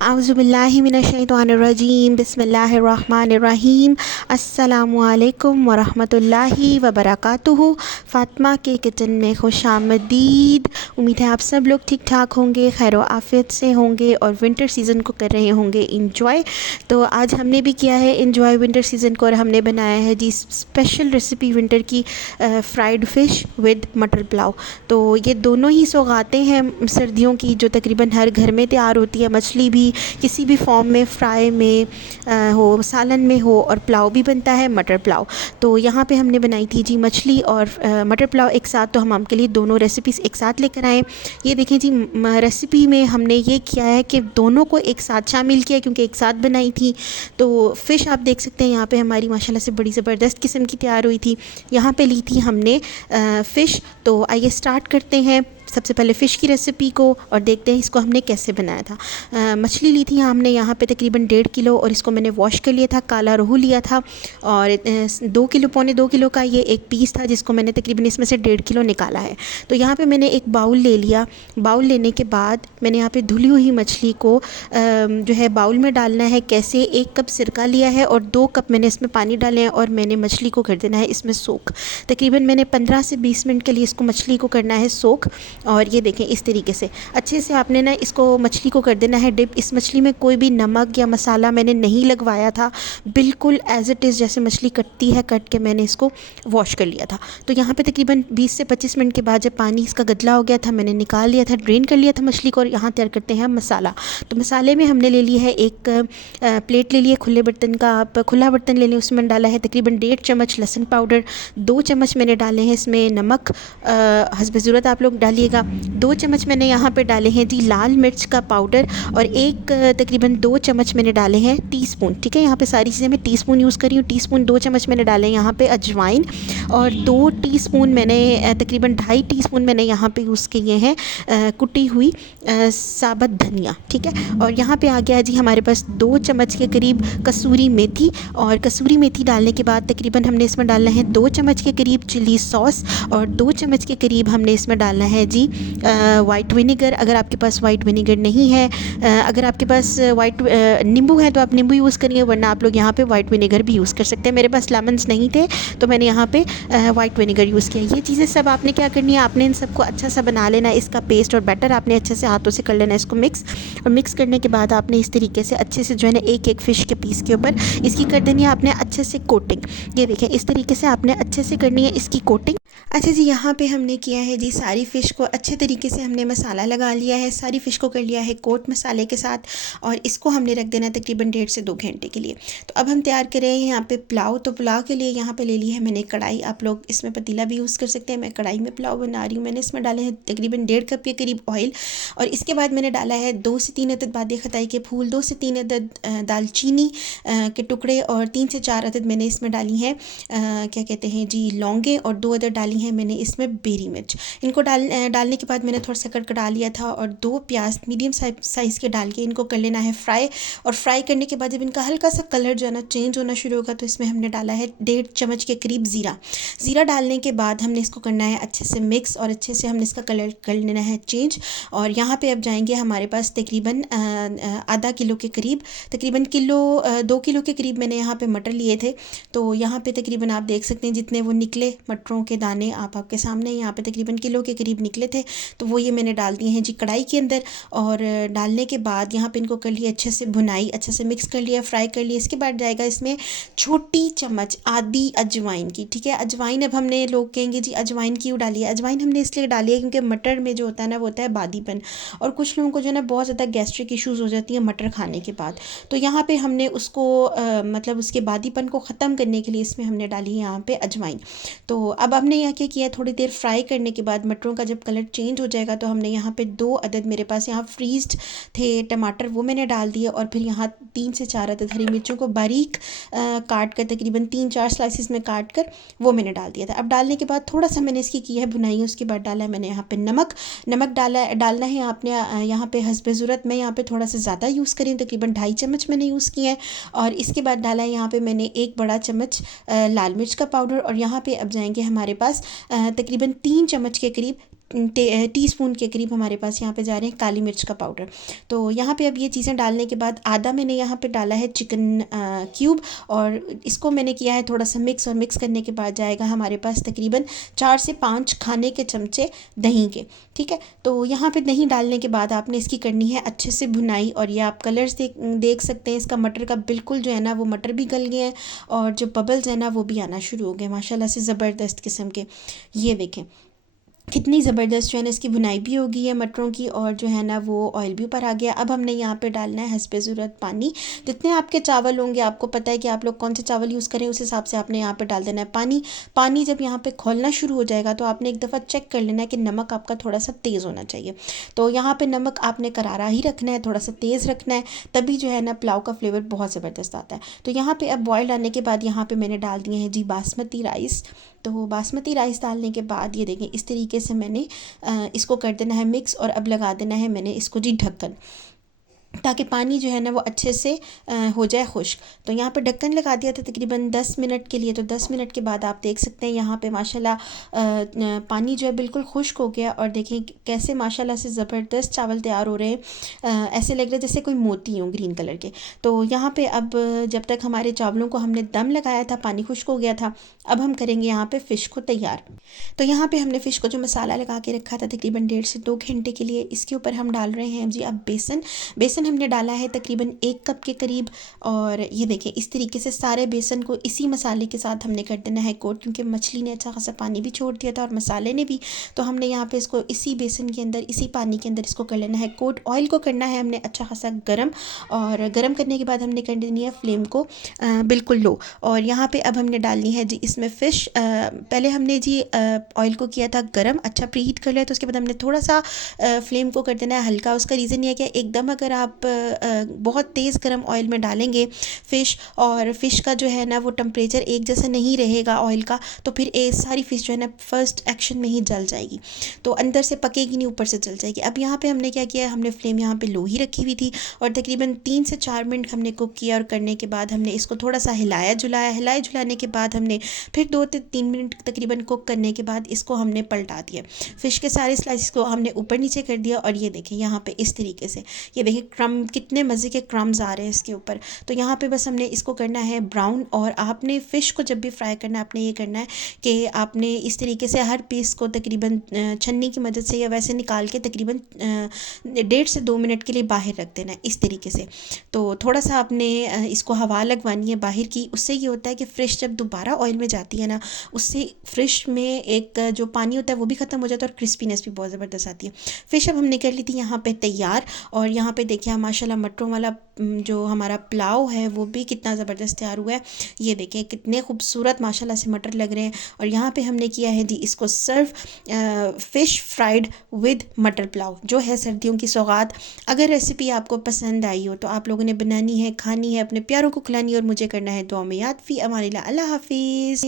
आउज़ुबिल्लाहिमिनश्शैतानिर्रजीम बिस्मिल्लाहिर्रहमानिर्रहीम अस्सलामुअलैकुम वरहमतुल्लाहि वबरकातुहू। फ़ातिमा के किचन में खुशामदीद। उम्मीद है आप सब लोग ठीक ठाक होंगे, खैर व आफ़ियत से होंगे और विंटर सीज़न को कर रहे होंगे इंजॉय। तो आज हमने भी किया है इंजॉय विंटर सीज़न को, और हमने बनाया है जी स्पेशल रेसिपी विंटर की, फ्राइड फ़िश विद मटर पुलाव। तो ये दोनों ही सौगातें हैं सर्दियों की जो तकरीबन हर घर में तैयार होती है। मछली भी किसी भी फॉर्म में, फ्राई में हो, सालन में हो, और पुलाव भी बनता है, मटर पुलाव। तो यहाँ पे हमने बनाई थी जी मछली और मटर पुलाव एक साथ। तो हम आपके लिए दोनों रेसिपीज़ एक साथ लेकर आए। ये देखें जी, रेसिपी में हमने ये किया है कि दोनों को एक साथ शामिल किया क्योंकि एक साथ बनाई थी। तो फ़िश आप देख सकते हैं यहाँ पे हमारी माशाल्लाह से बड़ी ज़बरदस्त किस्म की तैयार हुई थी। यहाँ पे ली थी हमने फ़िश। तो आइए स्टार्ट करते हैं सबसे पहले फ़िश की रेसिपी को और देखते हैं इसको हमने कैसे बनाया था। मछली ली थी हमने यहाँ पे तकरीबन 1.5 किलो, और इसको मैंने वॉश कर लिया था। काला रोहू लिया था और 2 किलो, पौने 2 किलो का ये एक पीस था जिसको मैंने तकरीबन इसमें से 1.5 किलो निकाला है। तो यहाँ पे मैंने एक बाउल ले लिया। बाउल लेने के बाद मैंने यहाँ पे धुली हुई मछली को जो है बाउल में डालना है। कैसे, 1 कप सिरका लिया है और 2 कप मैंने इसमें पानी डाले हैं, और मैंने मछली को कर देना है इसमें सोख। तकरीबन मैंने 15 से 20 मिनट के लिए इसको मछली को करना है सोख। और ये देखें इस तरीके से अच्छे से आपने ना इसको मछली को कर देना है डिप। इस मछली में कोई भी नमक या मसाला मैंने नहीं लगवाया था, बिल्कुल एज़ इट इज़ जैसे मछली कटती है कट के मैंने इसको वॉश कर लिया था। तो यहाँ पे तकरीबन 20 से 25 मिनट के बाद जब पानी इसका गदला हो गया था, मैंने निकाल लिया था, ड्रेन कर लिया था मछली को। और यहाँ तैयार करते हैं मसाला। तो मसाले में हमने ले लिया है एक प्लेट ले लिया खुले बर्तन का। आप खुला बर्तन ले लें, उसमें डाला है तकरीबन 1.5 चम्मच लहसुन पाउडर, 2 चम्मच मैंने डाले हैं इसमें नमक, हस्ब ज़रूरत आप लोग डालिएगा। 2 चम्मच मैंने यहाँ पे डाले हैं जी लाल मिर्च का पाउडर, और एक तकरीबन 2 चम्मच मैंने डाले हैं टीस्पून। ठीक है, यहाँ पे सारी चीज़ें मैं टीस्पून यूज़ कर रही हूँ। टीस्पून 2 चम्मच मैंने डाले हैं यहाँ पे अजवाइन, और 2 टीस्पून मैंने तकरीबन 2.5 टीस्पून मैंने यहाँ पे यूज़ किए हैं कुटी हुई साबुत धनिया। ठीक है, और यहाँ पे आ गया जी हमारे पास 2 चम्मच के करीब कसूरी मेथी। और कसूरी मेथी डालने के बाद तकरीबन हमने इसमें डालना है 2 चम्मच के करीब चिली सॉस, और 2 चम्मच के करीब हमने इसमें डालना है जी वाइट विनेगर। अगर आपके पास वाइट विनेगर नहीं है, अगर आपके पास वाइट नींबू है तो आप नींबू यूज़ करिए, वरना आप लोग यहाँ पे वाइट विनेगर भी यूज़ कर सकते हैं। मेरे पास लेमन्स नहीं थे तो मैंने यहाँ पे वाइट विनेगर यूज़ किया। ये चीज़ें सब आपने क्या करनी है, आपने इन सबको अच्छा सा बना लेना है। इसका पेस्ट और बैटर आपने अच्छे से हाथों से कर लेना है इसको मिक्स। और मिक्स करने के बाद आपने इस तरीके से अच्छे से जो है ना एक एक फ़िश के पीस के ऊपर इसकी कर देनी है आपने अच्छे से कोटिंग। ये देखें इस तरीके से आपने अच्छे से करनी है इसकी कोटिंग। अच्छा जी, यहाँ पे हमने किया है जी सारी फ़िश को अच्छे तरीके से हमने मसाला लगा लिया है, सारी फ़िश को कर लिया है कोट मसाले के साथ, और इसको हमने रख देना तकरीबन 1.5 से 2 घंटे के लिए। तो अब हम तैयार कर रहे हैं यहाँ पे पुलाव। तो पुलाव के लिए यहाँ पे ले ली है मैंने कढ़ाई। आप लोग इसमें पतीला भी यूज़ कर सकते हैं, मैं कढ़ाई में पुलाव बना रही हूँ। मैंने इसमें डाले हैं तकरीबन 1.5 कप के करीब ऑयल, और इसके बाद मैंने डाला है 2 से 3 अदद बादी खताई के फूल, 2 से 3 अदद दालचीनी के टुकड़े, और 3 से 4 अदद मैंने इसमें डाली हैं क्या कहते हैं जी लौंगे, और 2 अदद डाली हैं मैंने इसमें बेरी मिर्च। इनको डालने के बाद मैंने थोड़ा सा कड़कड़ा लिया था, और 2 प्याज मीडियम साइज़ के डाल के इनको कर लेना है फ्राई। और फ्राई करने के बाद जब इनका हल्का सा कलर जो है ना चेंज होना शुरू होगा, तो इसमें हमने डाला है 1.5 चम्मच के करीब ज़ीरा डालने के बाद हमने इसको करना है अच्छे से मिक्स, और अच्छे से हमने इसका कलर कर लेना है चेंज। और यहाँ पे अब जाएंगे हमारे पास तकरीबन आधा किलो के करीब, तकरीबन 2 किलो के करीब मैंने यहाँ पे मटर लिए थे। तो यहाँ पे तकरीबन आप देख सकते हैं जितने वो निकले मटरों के दाने आपके सामने यहाँ पे तकरीबन किलो के करीब निकले थे। तो वो ये मैंने डाल दिए हैं जी कढ़ाई के अंदर, और डालने के बाद यहाँ पे इनको कर लिया अच्छे से भुनाई, अच्छे से मिक्स कर लिया, फ्राई कर लिया। इसके बाद जाएगा इसमें छोटी चम्मच आधी अजवाइन की। ठीक है, अजवाइन अब हमने लोग कहेंगे जी अजवाइन क्यों डाली है। अजवाइन हमने इसलिए डाली है क्योंकि मटर में जो होता है ना वो होता है बादीपन, और कुछ लोगों को जो है ना बहुत ज़्यादा गैस्ट्रिक इशूज़ हो जाती है मटर खाने के बाद। तो यहाँ पे हमने उसको मतलब उसके बादीपन को ख़त्म करने के लिए इसमें हमने डाली है यहाँ पे अजवाइन। तो अब हमने यहाँ क्या किया, थोड़ी देर फ्राई करने के बाद मटरों का जब कलर चेंज हो जाएगा, तो हमने यहाँ पे 2 अदद मेरे पास यहाँ फ्रीज्ड थे टमाटर, वो मैंने डाल दिए, और फिर यहाँ 3 से 4 अदद हरी मिर्चों को बारीक काट कर तकरीबन 3-4 स्लाइसिस में काट कर वो मैंने डाल दिया था। अब डालने के बाद थोड़ा सा मैंने इसकी की है भुनाई, उसके बाद डाला है मैंने यहाँ पे नमक डालना है आपने यहाँ पे हस्ब ज़रूरत। मैं यहाँ पे थोड़ा सा ज़्यादा यूज़ करी हूँ, तकरीबन 2.5 चम्मच मैंने यूज़ किया है। और इसके बाद डाला है यहाँ पे मैंने 1 बड़ा चम्मच लाल मिर्च का पाउडर, और यहाँ पे अब जाएंगे हमारे पास तकरीबन 3 चम्मच के करीब टीस्पून के करीब हमारे पास यहाँ पे जा रहे हैं काली मिर्च का पाउडर। तो यहाँ पे अब ये चीज़ें डालने के बाद आधा मैंने यहाँ पे डाला है चिकन क्यूब, और इसको मैंने किया है थोड़ा सा मिक्स, और मिक्स करने के बाद जाएगा हमारे पास तकरीबन 4 से 5 खाने के चमचे दही के। ठीक है, तो यहाँ पे दही डालने के बाद आपने इसकी करनी है अच्छे से भुनाई, और ये आप कलर्स देख सकते हैं इसका मटर का, बिल्कुल जो है ना वो मटर भी गल गए हैं और जो बबल्स हैं ना वो भी आना शुरू हो गए माशाल्लाह से ज़बरदस्त किस्म के। ये देखें कितनी ज़बरदस्त जो है ना इसकी भुनाई भी हो गई है मटरों की, और जो है ना वो ऑयल भी ऊपर आ गया। अब हमने यहाँ पे डालना है हस्बे ज़रूरत पानी। जितने आपके चावल होंगे, आपको पता है कि आप लोग कौन से चावल यूज़ करें, उस हिसाब से आपने यहाँ पे डाल देना है पानी। पानी जब यहाँ पे खौलना शुरू हो जाएगा तो आपने एक दफ़ा चेक कर लेना है कि नमक आपका थोड़ा सा तेज़ होना चाहिए। तो यहाँ पर नमक आपने करारा ही रखना है, थोड़ा सा तेज़ रखना है, तभी जो है ना पुलाव का फ्लेवर बहुत ज़बरदस्त आता है। तो यहाँ पर अब बॉयल आने के बाद यहाँ पर मैंने डाल दिए हैं जी बासमती राइस। तो बासमती राइस डालने के बाद ये देखें इस तरीके से मैंने इसको कर देना है मिक्स, और अब लगा देना है मैंने इसको जी ढक्कन, ताकि पानी जो है ना वो अच्छे से हो जाए खुश्क। तो यहाँ पर ढक्कन लगा दिया था तकरीबन 10 मिनट के लिए। तो 10 मिनट के बाद आप देख सकते हैं यहाँ पे माशाल्लाह पानी जो है बिल्कुल खुश्क हो गया, और देखें कैसे माशाल्लाह से ज़बरदस्त चावल तैयार हो रहे हैं। ऐसे लग रहा है जैसे कोई मोती हों ग्रीन कलर के। तो यहाँ पे अब जब तक हमारे चावलों को हमने दम लगाया था, पानी खुश्क हो गया था, अब हम करेंगे यहाँ पर फ़िश को तैयार। तो यहाँ पर हमने फ़िश को जो मसाला लगा के रखा था तकरीबन 1.5 से 2 घंटे के लिए, इसके ऊपर हम डाल रहे हैं जी अब बेसन हमने डाला है तकरीबन 1 कप के करीब। और ये देखें इस तरीके से सारे बेसन को इसी मसाले के साथ हमने कर देना है कोट, क्योंकि मछली ने अच्छा खासा पानी भी छोड़ दिया था और मसाले ने भी। तो हमने यहाँ पे इसको इसी बेसन के अंदर, इसी पानी के अंदर इसको कर लेना है कोट। ऑयल को करना है हमने अच्छा खासा गर्म, और गर्म करने के बाद हमने कर देनी है फ्लेम को बिल्कुल लो। और यहाँ पर अब हमने डालनी है जी इसमें फ़िश। पहले हमने जी ऑयल को किया था गर्म, अच्छा प्री हीट कर लिया। तो उसके बाद हमने थोड़ा सा फ्लेम को कर देना है हल्का। उसका रीज़न ये है कि एकदम अगर आप बहुत तेज़ गर्म ऑयल में डालेंगे फ़िश, और फ़िश का जो है ना वो टेम्परेचर एक जैसा नहीं रहेगा ऑयल का, तो फिर सारी फ़िश जो है ना फर्स्ट एक्शन में ही जल जाएगी, तो अंदर से पकेगी नहीं, ऊपर से जल जाएगी। अब यहाँ पे हमने क्या किया, हमने फ्लेम यहाँ पे लो ही रखी हुई थी, और तकरीबन 3 से 4 मिनट हमने कुक किया। और करने के बाद हमने इसको थोड़ा सा हिलाए झुलाने के बाद हमने फिर 2 से 3 मिनट तकरीबन कुक करने के बाद इसको हमने पलटा दिया। फ़िश के सारे स्लाइस को हमने ऊपर नीचे कर दिया, और ये देखें यहाँ पे इस तरीके से, ये देखिए क्रम, कितने मज़े के क्रम्स आ रहे हैं इसके ऊपर। तो यहाँ पे बस हमने इसको करना है ब्राउन। और आपने फ़िश को जब भी फ्राई करना है, आपने ये करना है कि आपने इस तरीके से हर पीस को तकरीबन छन्नी की मदद से या वैसे निकाल के तकरीबन 1.5 से 2 मिनट के लिए बाहर रख देना है इस तरीके से। तो थोड़ा सा आपने इसको हवा लगवानी है बाहर की। उससे ये होता है कि फ़िश जब दोबारा ऑयल में जाती है ना, उससे फ़िश में एक जो पानी होता है वो भी ख़त्म हो जाता है, और क्रिस्पीनेस भी बहुत ज़बरदस्त आती है। फ़िश अब हमने कर ली थी यहाँ पे तैयार। और यहाँ पे देखिए माशाल्लाह मटरों वाला जो हमारा पुलाव है वो भी कितना ज़बरदस्त तैयार हुआ है। ये देखें कितने खूबसूरत माशाल्लाह से मटर लग रहे हैं। और यहाँ पे हमने किया है जी इसको सर्व फ़िश फ्राइड विद मटर पुलाव, जो है सर्दियों की सौगात। अगर रेसिपी आपको पसंद आई हो तो आप लोगों ने बनानी है, खानी है, अपने प्यारों को खिलानी है, और मुझे करना है दुआ में याद। फ़ी अमानिल्लाह, अल्लाह हाफ़िज़।